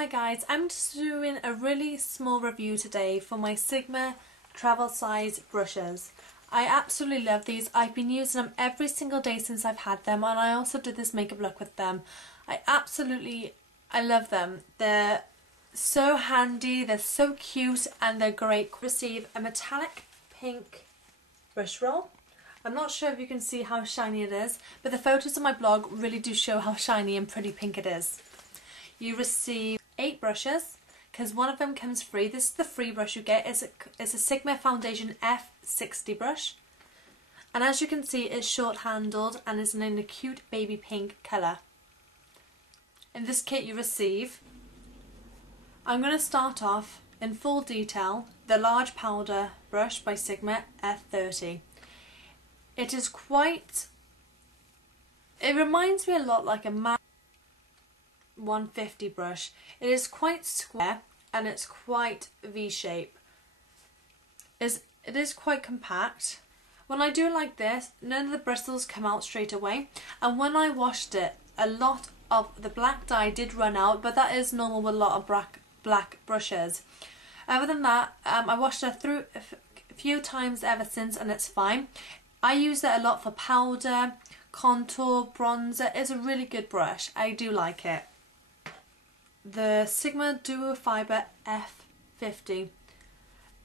Hi guys, I'm just doing a really small review today for my Sigma travel size brushes. I absolutely love these. I've been using them every single day since I've had them, and I also did this makeup look with them. I love them. They're so handy, they're so cute, and they're great. Receive a metallic pink brush roll. I'm not sure if you can see how shiny it is, but the photos on my blog really do show how shiny and pretty pink it is. You receive 8 brushes, because one of them comes free. This is the free brush you get. It's a Sigma Foundation F60 brush. And as you can see, it's short-handled and is in a cute baby pink colour. In this kit you receive, I'm going to start off in full detail, the large powder brush by Sigma F30. It reminds me a lot like a MAC 150 brush. It is quite square and it's quite V-shape. It is quite compact. When I do it like this, none of the bristles come out straight away, and when I washed it, a lot of the black dye did run out, but that is normal with a lot of black brushes. Other than that, I washed it through a few times ever since, and it's fine. I use it a lot for powder, contour, bronzer. It's a really good brush. I do like it. The Sigma Duo Fiber F50.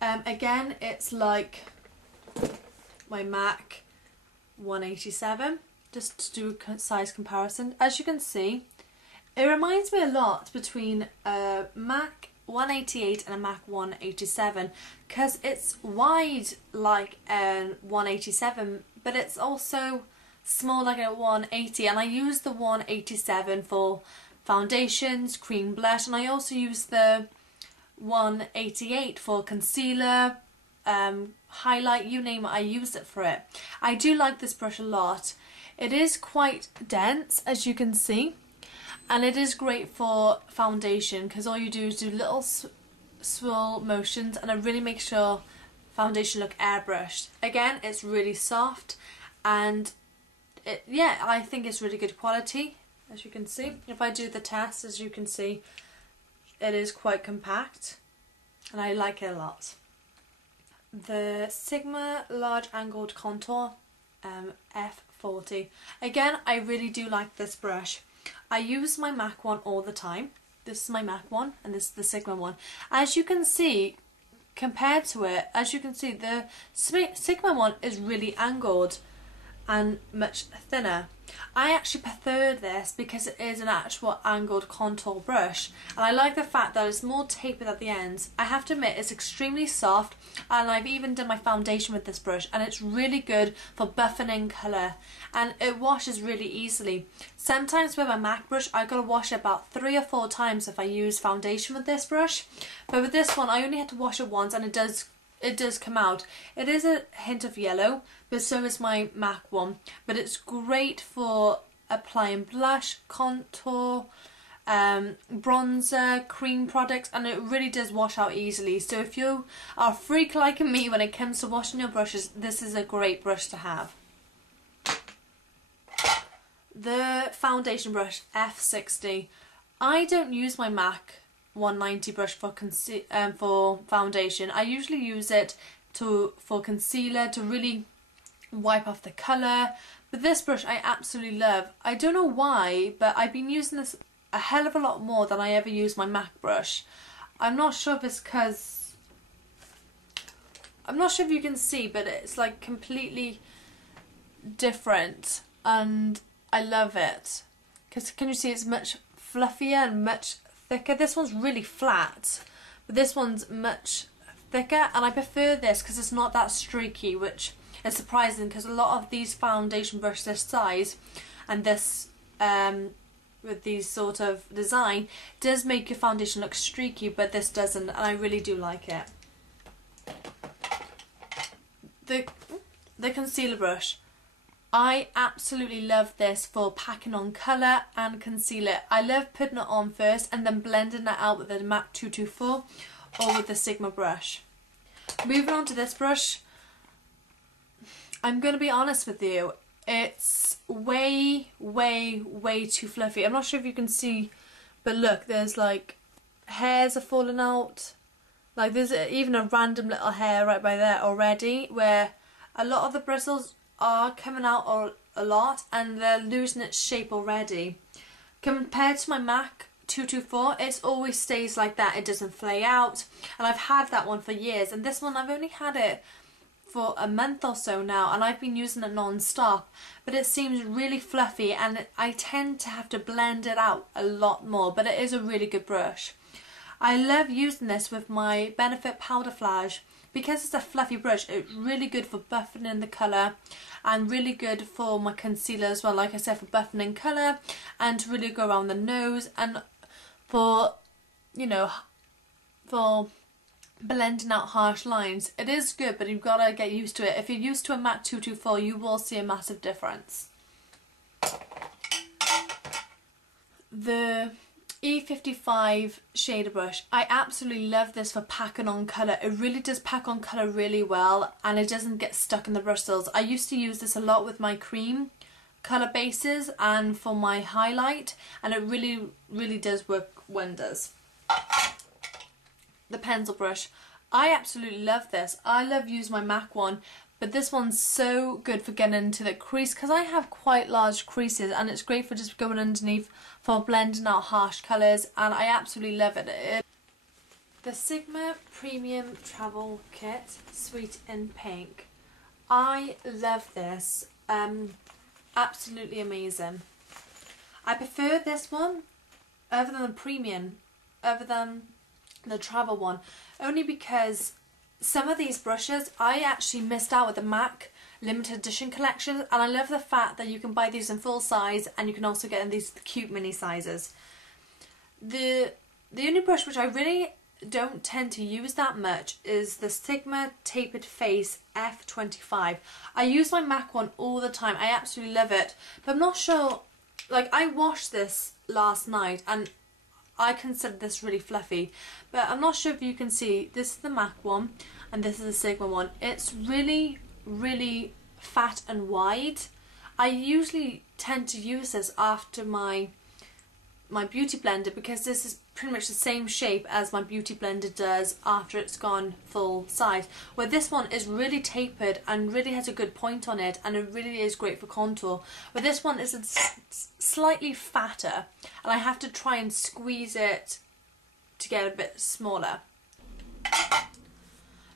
Again, it's like my MAC 187, just to do a size comparison. As you can see, it reminds me a lot between a MAC 188 and a MAC 187, because it's wide like a 187, but it's also small like a 180, and I use the 187 for foundations, cream blush, and I also use the 188 for concealer, highlight, you name it, I use it for it. I do like this brush a lot. It is quite dense, as you can see, and it is great for foundation because all you do is do little swirl motions, and it really makes your foundation look airbrushed. Again, it's really soft, and I think it's really good quality, as you can see. If I do the test, as you can see, it is quite compact, and I like it a lot. The Sigma Large Angled Contour F40. Again, I really do like this brush. I use my MAC one all the time. This is my MAC one, and this is the Sigma one. As you can see, compared to it, as you can see, the Sigma one is really angled and much thinner. I actually prefer this because it is an actual angled contour brush, and I like the fact that it's more tapered at the ends. I have to admit, it's extremely soft, and I've even done my foundation with this brush, and it's really good for buffing in colour, and it washes really easily. Sometimes with my MAC brush I gotta wash it about 3 or 4 times if I use foundation with this brush, but with this one I only had to wash it once, and it does come out. It is a hint of yellow, but so is my MAC one, but it's great for applying blush, contour, bronzer, cream products, and it really does wash out easily. So if you are a freak like me when it comes to washing your brushes, this is a great brush to have. The foundation brush F60. I don't use my MAC 190 brush for foundation. I usually use it for concealer, to really wipe off the colour, but this brush I absolutely love. I don't know why, but I've been using this a hell of a lot more than I ever use my MAC brush. I'm not sure if it's because, I'm not sure if you can see, but it's like completely different, and I love it because, can you see, it's much fluffier and much thicker. This one's really flat, but this one's much thicker, and I prefer this because it's not that streaky, which is surprising because a lot of these foundation brushes this size and this with these sort of design does make your foundation look streaky, but this doesn't, and I really do like it. The concealer brush. I absolutely love this for packing on colour and concealer. I love putting it on first and then blending it out with the MAC 224 or with the Sigma brush. Moving on to this brush, I'm going to be honest with you, it's way too fluffy. I'm not sure if you can see, but look, there's like hairs are falling out. Like there's even a random little hair right by there already, where a lot of the bristles are coming out a lot and they're losing its shape already. Compared to my MAC 224, it always stays like that, it doesn't flay out, and I've had that one for years, and this one I've only had it for a month or so now, and I've been using it non-stop, but it seems really fluffy and I tend to have to blend it out a lot more, but it is a really good brush. I love using this with my Benefit Powder Flash. Because it's a fluffy brush, it's really good for buffing in the colour and really good for my concealer as well, like I said, for buffing in colour and to really go around the nose and for, you know, for blending out harsh lines. It is good, but you've got to get used to it. If you're used to a MAC 224, you will see a massive difference. The E55 shader brush, I absolutely love this for packing on colour. It really does pack on colour really well and it doesn't get stuck in the bristles. I used to use this a lot with my cream colour bases and for my highlight, and it really does work wonders. The pencil brush, I absolutely love this. I love using my MAC one, but this one's so good for getting into the crease because I have quite large creases, and it's great for just going underneath for blending out harsh colours, and I absolutely love it. The Sigma Premium Travel Kit, Sweet in Pink. I love this. Absolutely amazing. I prefer this one other than the premium, other than the travel one, only because some of these brushes I actually missed out with the MAC limited edition collection, and I love the fact that you can buy these in full size and you can also get in these cute mini sizes. The only brush which I really don't tend to use that much is the Sigma Tapered Face F25. I use my MAC one all the time. I absolutely love it, but I'm not sure, like I washed this last night and I consider this really fluffy, but I'm not sure if you can see, this is the MAC one and this is the Sigma one. It's really fat and wide. I usually tend to use this after my beauty blender because this is pretty much the same shape as my beauty blender does after it's gone full size, where this one is really tapered and really has a good point on it, and it really is great for contour, where this one is slightly fatter and I have to try and squeeze it to get a bit smaller.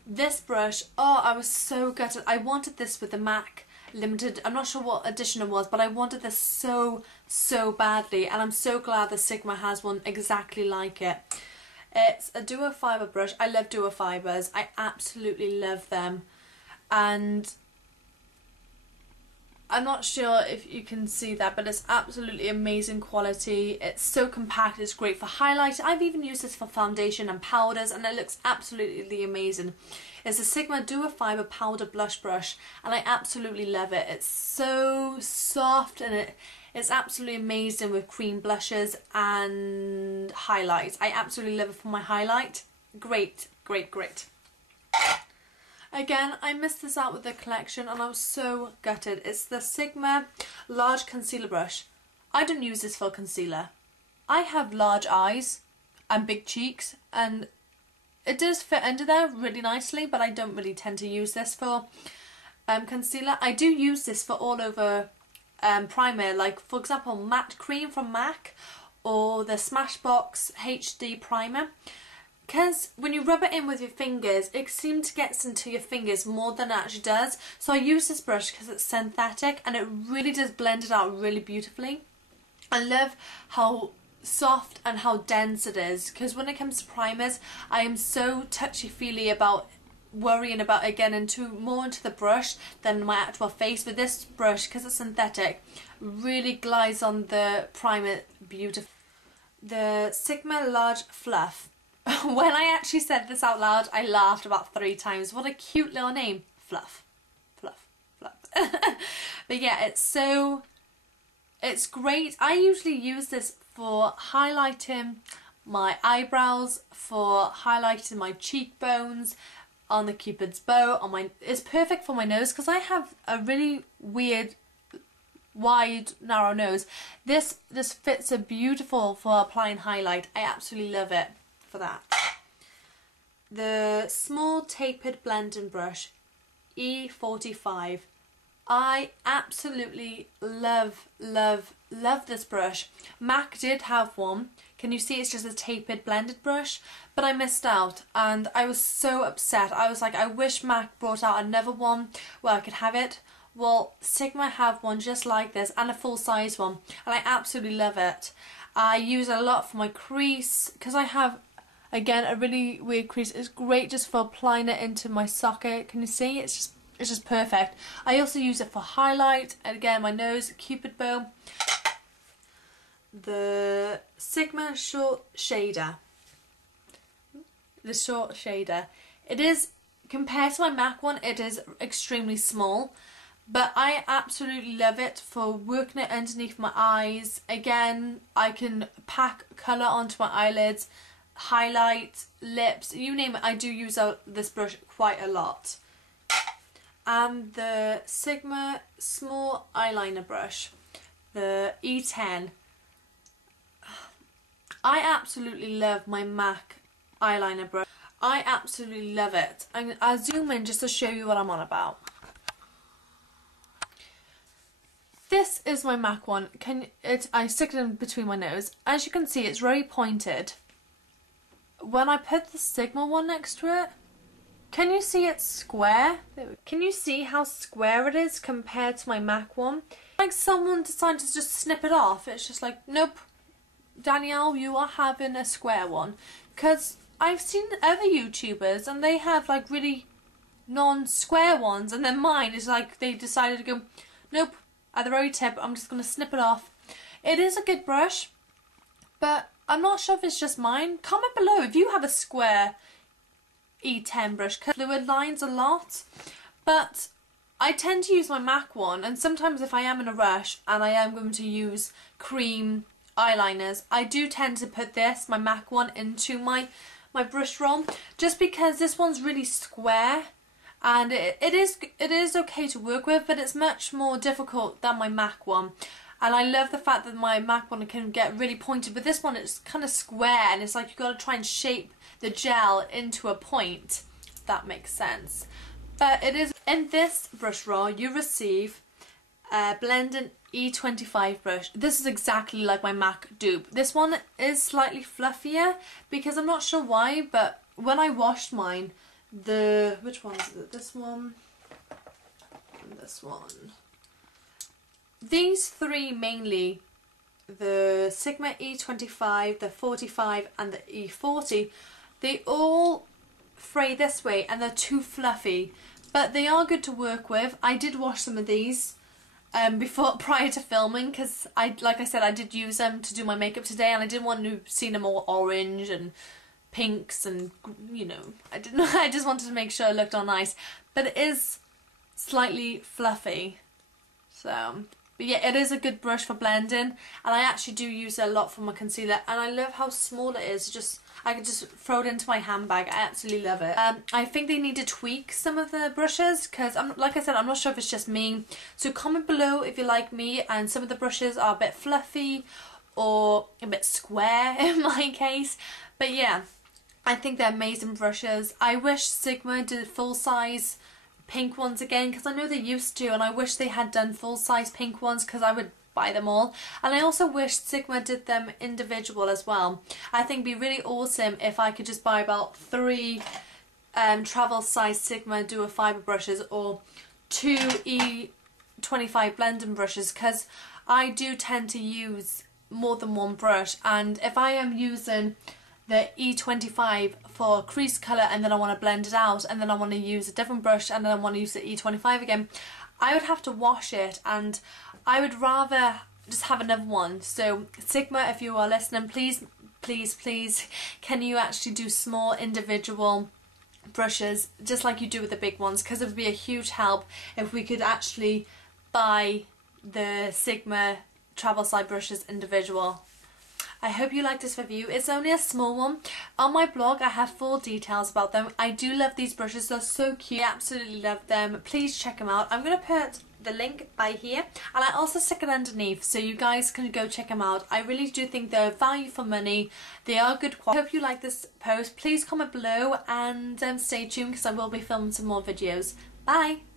This brush, oh, I was so gutted. I wanted this with the MAC limited, I'm not sure what edition it was, but I wanted this so badly, and I'm so glad the Sigma has one exactly like it. It's a duo fibre brush. I love duo fibres. I absolutely love them, and I'm not sure if you can see that, but it's absolutely amazing quality. It's so compact, it's great for highlight. I've even used this for foundation and powders and it looks absolutely amazing. It's a Sigma Duo Fibre Powder Blush Brush and I absolutely love it. It's so soft and it's absolutely amazing with cream blushes and highlights. I absolutely love it for my highlight. Great. Again, I missed this out with the collection and I was so gutted. It's the Sigma Large Concealer Brush. I don't use this for concealer. I have large eyes and big cheeks and it does fit under there really nicely, but I don't really tend to use this for concealer. I do use this for all over primer, like for example Matte Cream from MAC or the Smashbox HD Primer. Because when you rub it in with your fingers, it seems to get into your fingers more than it actually does. So I use this brush because it's synthetic and it really does blend it out really beautifully. I love how soft and how dense it is, because when it comes to primers, I am so touchy-feely about worrying about it getting more into the brush than my actual face. But this brush, because it's synthetic, really glides on the primer beautifully. The Sigma Large Fluff. When I actually said this out loud, I laughed about 3 times. What a cute little name. Fluff. Fluff. Fluff. But yeah, it's great. I usually use this for highlighting my eyebrows, for highlighting my cheekbones, on the Cupid's bow, it's perfect for my nose because I have a really weird wide narrow nose. This fits a beautiful for applying highlight. I absolutely love it. for that. The small tapered blending brush, E45. I absolutely love this brush. MAC did have one. Can you see it's just a tapered blended brush? But I missed out and I was so upset. I was like, I wish MAC brought out another one where I could have it. Well, Sigma have one just like this and a full size one, and I absolutely love it. I use it a lot for my crease because I have, again, a really weird crease. It's great just for applying it into my socket. Can you see? It's just perfect. I also use it for highlight, and again, my nose, Cupid bow. The Sigma short shader. The short shader. It is, compared to my MAC one, it is extremely small. But I absolutely love it for working it underneath my eyes. Again, I can pack colour onto my eyelids, highlight, lips, you name it. I do use this brush quite a lot. And the Sigma small eyeliner brush, the E10. I absolutely love my MAC eyeliner brush. I absolutely love it. And I'll zoom in just to show you what I'm on about. This is my MAC one. I stick it in between my nose. As you can see, it's very pointed. When I put the Sigma one next to it, can you see it's square? Can you see how square it is compared to my MAC one? Like someone decided to just snip it off. It's just like, nope, Danielle, you are having a square one. Because I've seen other YouTubers and they have like really non-square ones, and then mine is like they decided to go, nope, at the very tip, I'm just going to snip it off. It is a good brush, but I'm not sure if it's just mine. Comment below if you have a square E10 brush, because fluid lines a lot. But I tend to use my MAC one, and sometimes if I am in a rush and I am going to use cream eyeliners, I do tend to put this, my MAC one, into my brush roll, just because this one's really square. And it is okay to work with, but it's much more difficult than my MAC one. And I love the fact that my MAC one can get really pointed, but this one it's kind of square, and it's like you've got to try and shape the gel into a point, if that makes sense. But it is, in this brush roll you receive a blending E25 brush. This is exactly like my MAC dupe. This one is slightly fluffier because I'm not sure why, but when I washed mine, which one is it? This one and this one. These three mainly, the Sigma E25, the 45 and the E40, they all fray this way and they're too fluffy, but they are good to work with. I did wash some of these prior to filming, because like I said, I did use them to do my makeup today, and I didn't want to see them all orange and pinks and, you know, I just wanted to make sure it looked all nice. But it is slightly fluffy, so, but yeah, it is a good brush for blending, and I actually do use it a lot for my concealer, and I love how small it is. I could just throw it into my handbag. I absolutely love it. I think they need to tweak some of the brushes, because like I said, I'm not sure if it's just me. So comment below if you like me and some of the brushes are a bit fluffy or a bit square in my case. But yeah, I think they're amazing brushes. I wish Sigma did full-size pink ones again, because I know they used to, and I wish they had done full-size pink ones, because I would buy them all. And I also wish Sigma did them individual as well. I think it'd be really awesome if I could just buy about 3 travel size Sigma dual fibre brushes, or 2 E25 blending brushes, because I do tend to use more than one brush, and if I am using the E25 for crease colour and then I want to blend it out, and then I want to use a different brush and then I want to use the E25 again, I would have to wash it, and I would rather just have another one. So Sigma, if you are listening, please, please, please, can you actually do small individual brushes just like you do with the big ones, because it would be a huge help if we could actually buy the Sigma travel size brushes individual. I hope you like this review. It's only a small one. On my blog I have full details about them. I do love these brushes, they're so cute. I absolutely love them. Please check them out. I'm going to put the link by here, and I also stick it underneath so you guys can go check them out. I really do think they're value for money. They are good quality. I hope you like this post. Please comment below and stay tuned because I will be filming some more videos. Bye!